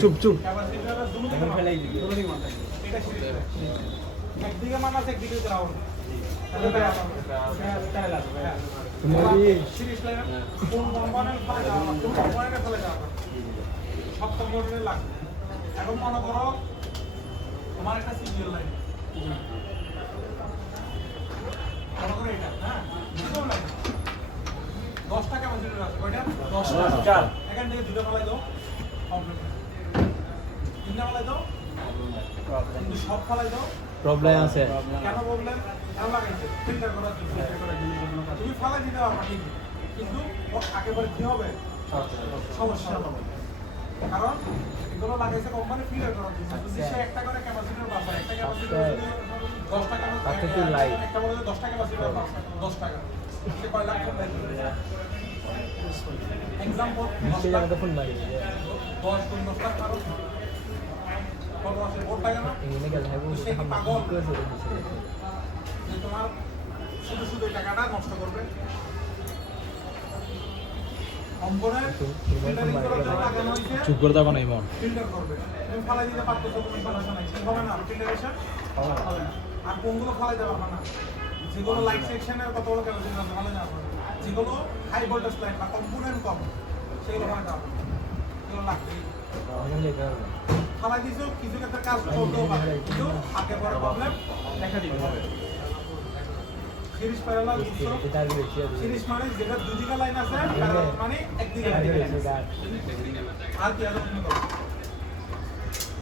চুপ চুপ একদিকে মানাস একদিকে যাও এখন মনে করো তোমার একটা সিরিয়াল লাইন মনে করো এটা হ্যাঁ 10 টাকা মজুরি আছে কয়টা 10টা এখান থেকে দুটো ফেলাই দাও কমপ্লিট তিনটা ফেলাই দাও কিন্তু সব ফেলাই দাও প্রবলেম আছে কেন প্রবলেম কেন লাগাইছে ফিল্টার করার জন্য তুমি ফেলাই দিতে পারবা ঠিক কিন্তু একেবারে কি হবে সমস্যা হবে কারণ এগুলো লাগাইছে কোম্পানি ফিল্টার করার জন্য যদি সে একটা করে ক্যাপাসিটর বাঁচায় একটা ক্যাপাসিটর 10 টাকা একটা বলে 10 টাকা ক্যাপাসিটর 10 টাকা সে কয় লাখ টাকা এক্সাম্পল 10 টাকা ফোন লাগে 10 কোন 10 টাকা কারণ কত আছে 4 টাকা না এখানে গেল হ্যাঁ সে কি পাগল যে তোমার শুধু শুধু টাকাটা নষ্ট করবে চুপ করে থাকো না ইমন ফিল্টার করবে তুমি ফালাই দিতে পারতো কোনো সমস্যা নাই ঠিক হবে না ফিল্টারেশন হবে না আর কোনগুলো ফালাই দেওয়া হবে না যেগুলো লাইট সেকশনের কতগুলো ক্যাপাসিটি আছে ফালাই দেওয়া হবে যেগুলো হাই ভোল্টেজ লাইন বা কম্পোনেন্ট কম সেগুলো ফালাই দেওয়া হবে সেগুলো লাগবে ফালাই দিছো কিছু ক্ষেত্রে কাজ চলতেও পারে কিন্তু আগে পরে প্রবলেম দেখা দিতে হবে সিরিজ প্যারালাল সিরিজ মানে যেটা দুদিকে লাইন আছে প্যারালাল মানে একদিকে লাইন আর কি আর